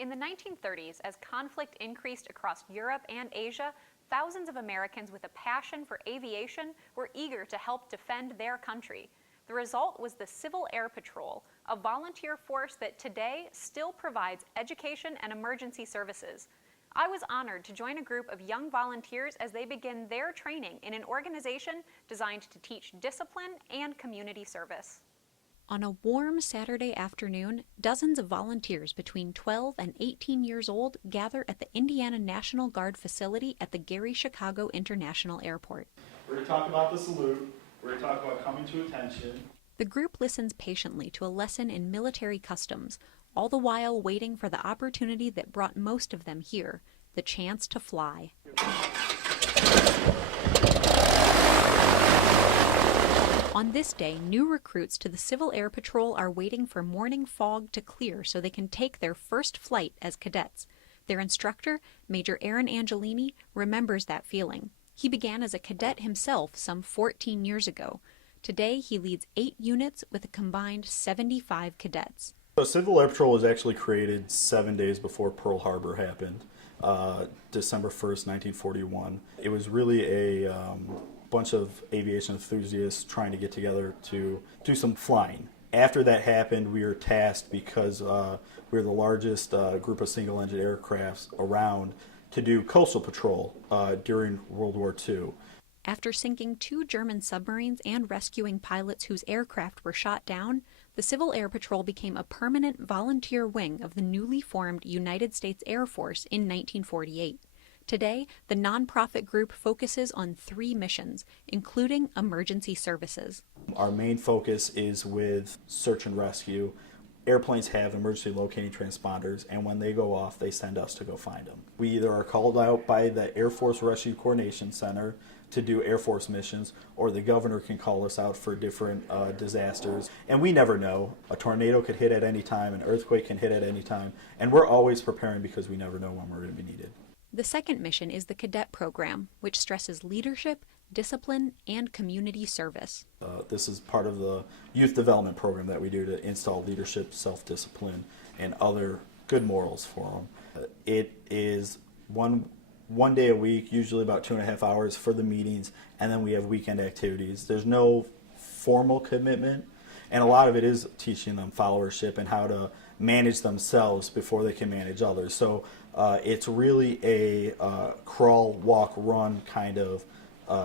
In the 1930s, as conflict increased across Europe and Asia, thousands of Americans with a passion for aviation were eager to help defend their country. The result was the Civil Air Patrol, a volunteer force that today still provides education and emergency services. I was honored to join a group of young volunteers as they begin their training in an organization designed to teach discipline and community service. On a warm Saturday afternoon, dozens of volunteers between 12 and 18 years old gather at the Indiana National Guard facility at the Gary Chicago International Airport. We're going to talk about the salute. We're going to talk about coming to attention. The group listens patiently to a lesson in military customs, all the while waiting for the opportunity that brought most of them here, the chance to fly. On this day, new recruits to the Civil Air Patrol are waiting for morning fog to clear so they can take their first flight as cadets. Their instructor, Major Aaron Angelini, remembers that feeling. He began as a cadet himself some 14 years ago. Today, he leads 8 units with a combined 75 cadets. So Civil Air Patrol was actually created 7 days before Pearl Harbor happened, December 1st, 1941. It was really a bunch of aviation enthusiasts trying to get together to do some flying. After that happened, we were tasked, because we were the largest group of single-engine aircrafts around, to do coastal patrol during World War II. After sinking 2 German submarines and rescuing pilots whose aircraft were shot down, the Civil Air Patrol became a permanent volunteer wing of the newly formed United States Air Force in 1948. Today, the nonprofit group focuses on 3 missions, including emergency services. Our main focus is with search and rescue. Airplanes have emergency locating transponders, and when they go off, they send us to go find them. We either are called out by the Air Force Rescue Coordination Center to do Air Force missions, or the governor can call us out for different disasters. And we never know. A tornado could hit at any time, an earthquake can hit at any time, and we're always preparing because we never know when we're going to be needed. The second mission is the cadet program, which stresses leadership, discipline, and community service. This is part of the youth development program that we do to install leadership, self-discipline, and other good morals for them. It is one day a week, usually about 2.5 hours for the meetings, and then we have weekend activities. There's no formal commitment, and a lot of it is teaching them followership and how to manage themselves before they can manage others. So it's really a crawl, walk, run kind of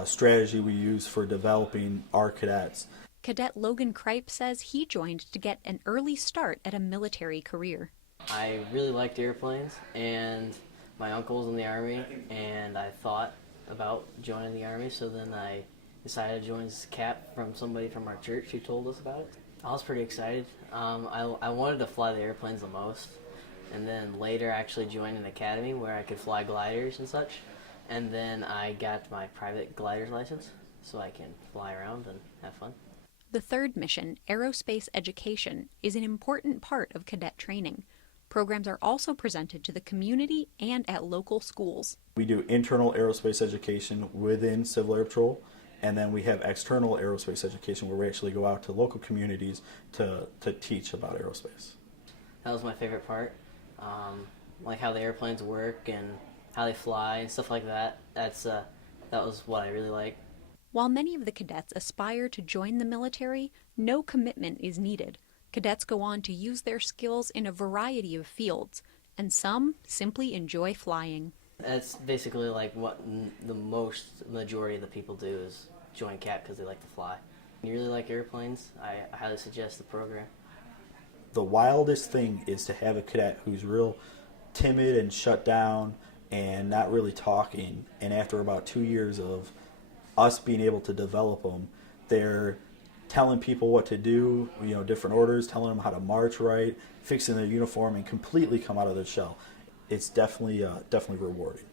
strategy we use for developing our cadets. Cadet Logan Kripe says he joined to get an early start at a military career. I really liked airplanes, and my uncle was in the Army, and I thought about joining the Army, so then I decided to join CAP from somebody from our church who told us about it. I was pretty excited. I wanted to fly the airplanes the most, and then later I actually joined an academy where I could fly gliders and such, and then I got my private glider's license so I can fly around and have fun. The third mission, aerospace education, is an important part of cadet training. Programs are also presented to the community and at local schools. We do internal aerospace education within Civil Air Patrol, and then we have external aerospace education where we actually go out to local communities to teach about aerospace. That was my favorite part, like how the airplanes work and how they fly and stuff like that. That was what I really liked. While many of the cadets aspire to join the military, no commitment is needed. Cadets go on to use their skills in a variety of fields, and some simply enjoy flying. That's basically like what the majority of the people do is join CAP because they like to fly. If you really like airplanes, I highly suggest the program. The wildest thing is to have a cadet who's real timid and shut down and not really talking, and after about 2 years of us being able to develop them, they're telling people what to do, different orders, telling them how to march right, fixing their uniform, and completely come out of their shell. It's definitely rewarding.